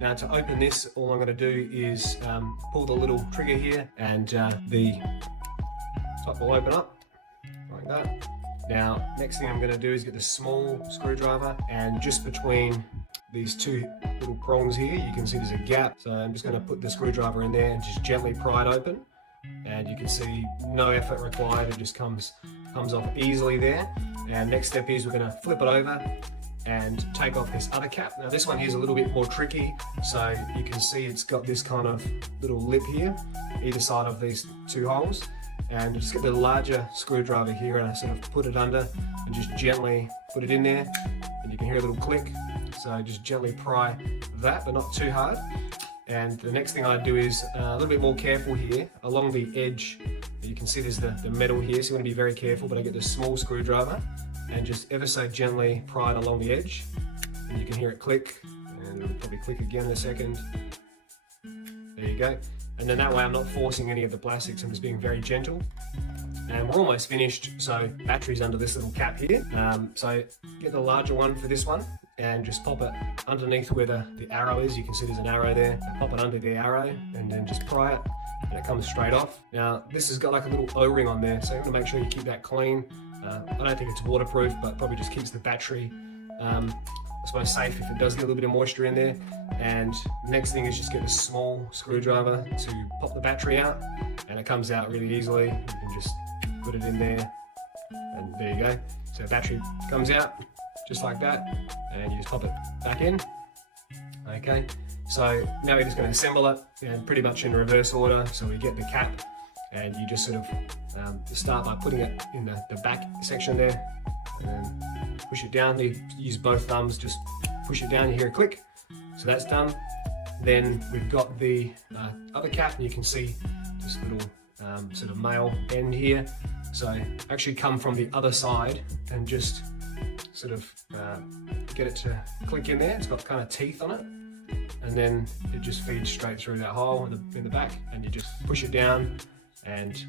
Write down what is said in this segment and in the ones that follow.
Now to open this, all I'm going to do is pull the little trigger here, and the top will open up like that. Now, next thing I'm going to do is get the small screwdriver, and just between these two little prongs here, you can see there's a gap. So I'm just going to put the screwdriver in there and just gently pry it open. And you can see no effort required, it just comes off easily there. And next step is we're going to flip it over and take off this other cap. Now this one here is a little bit more tricky, so you can see it's got this kind of little lip here, either side of these two holes. And just get the larger screwdriver here and I sort of put it under and just gently put it in there, and you can hear a little click. So just gently pry that, but not too hard. And the next thing I do is a little bit more careful here along the edge. You can see there's the metal here, so you want to be very careful, but I get the small screwdriver and just ever so gently pry it along the edge. And you can hear it click, and it'll probably click again in a second. There you go. And then that way I'm not forcing any of the plastics, I'm just being very gentle. And we're almost finished, so battery's under this little cap here. So get the larger one for this one and just pop it underneath where the arrow is. You can see there's an arrow there. Pop it under the arrow and then just pry it, and it comes straight off. Now this has got like a little O-ring on there, so you want to make sure you keep that clean. I don't think it's waterproof, but probably just keeps the battery I suppose safe if it does get a little bit of moisture in there. And next thing is just get a small screwdriver to pop the battery out, and it comes out really easily. You can just put it in there, and there you go. So the battery comes out just like that, and you just pop it back in. Okay, so now we're just going to assemble it, and pretty much in reverse order. So we get the cap, and you just sort of start by putting it in the back section there, and then push it down. You use both thumbs, just push it down, you hear a click. So that's done. Then we've got the other cap, and you can see this little sort of male end here. So actually come from the other side and just sort of get it to click in there. It's got kind of teeth on it, and then it just feeds straight through that hole in the back, and you just push it down, and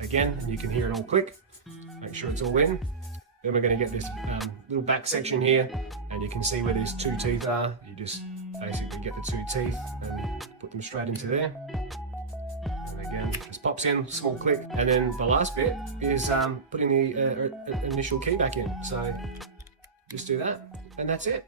again, and you can hear it all click. Make sure it's all in. Then we're going to get this little back section here, and you can see where these two teeth are. You just basically get the two teeth and put them straight into there. And again, just pops in, small click. And then the last bit is putting the initial key back in. So just do that, and that's it.